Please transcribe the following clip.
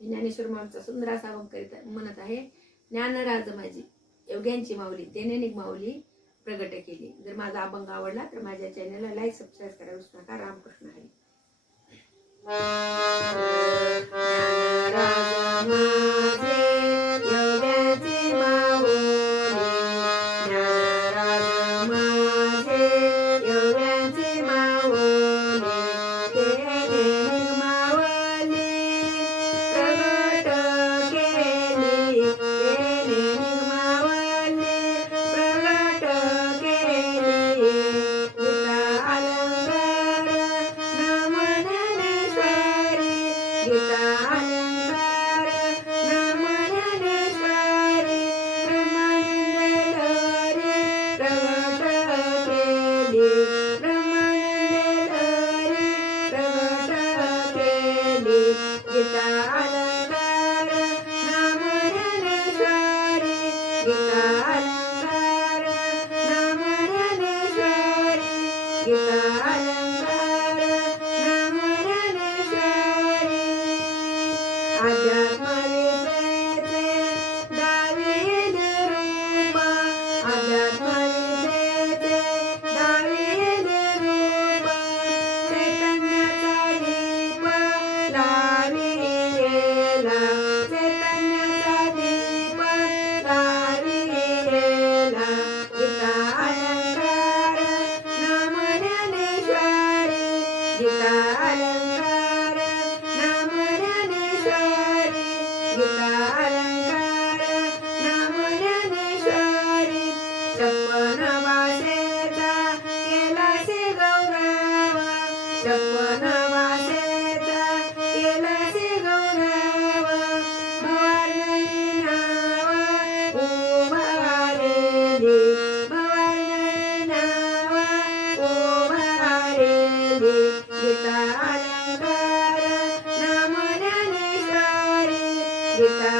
ज्ञानेश्वर माऊलीचा सुंदर असा अभंग म्हणत आहे. ज्ञानराज माझी योग्यांची माऊली तेने माऊली प्रगट केली. जर माझा अभंग आवडला तर माझ्या चॅनलला लाईक सबस्क्राईब करा विसरू नका. रामकृष्ण हरी. ज्ञानराज माझे योग्यांची माऊली, ज्ञानराज माझे योग्यांची माऊली तेने माऊली प्रगट केली, तेने माऊली प्रगट केली. गीता अलंकार नमन ज्ञानेश्वरी, गीता अलंकार नमन ज्ञानेश्वरी ब्रह्मानंद लहरी प्रगट केली, ब्रह्मानंद लहरी प्रगट केली. गीता अलंकार नमन ज्ञानेश्वरी, गीता अलंकार नमन ज्ञानेश्वरी, गीता अलंकार नमन ज्ञानेश्वरी. अध्यात्म विद्येचे दाविले रूप, अध्यात्म विद्येचे दाविले रूप चैतन्याचा दीप लाविलेला, चैतन्याचा दीप लाविलेला. गीता अलंकार नमन ज्ञानेश्वरी, गीता अलंकार नमन ज्ञानेश्वरी, गीता अलंकार नमन ज्ञानेश्वरी. छप्पन भाषेचा केलासी गौरव, छप्पन भाषेचा केलासी गौरव. भवानी नाव उभारली, भवानी नाव उभारली. गीता अलंकार नमन ज्ञानेश्वरी, गीता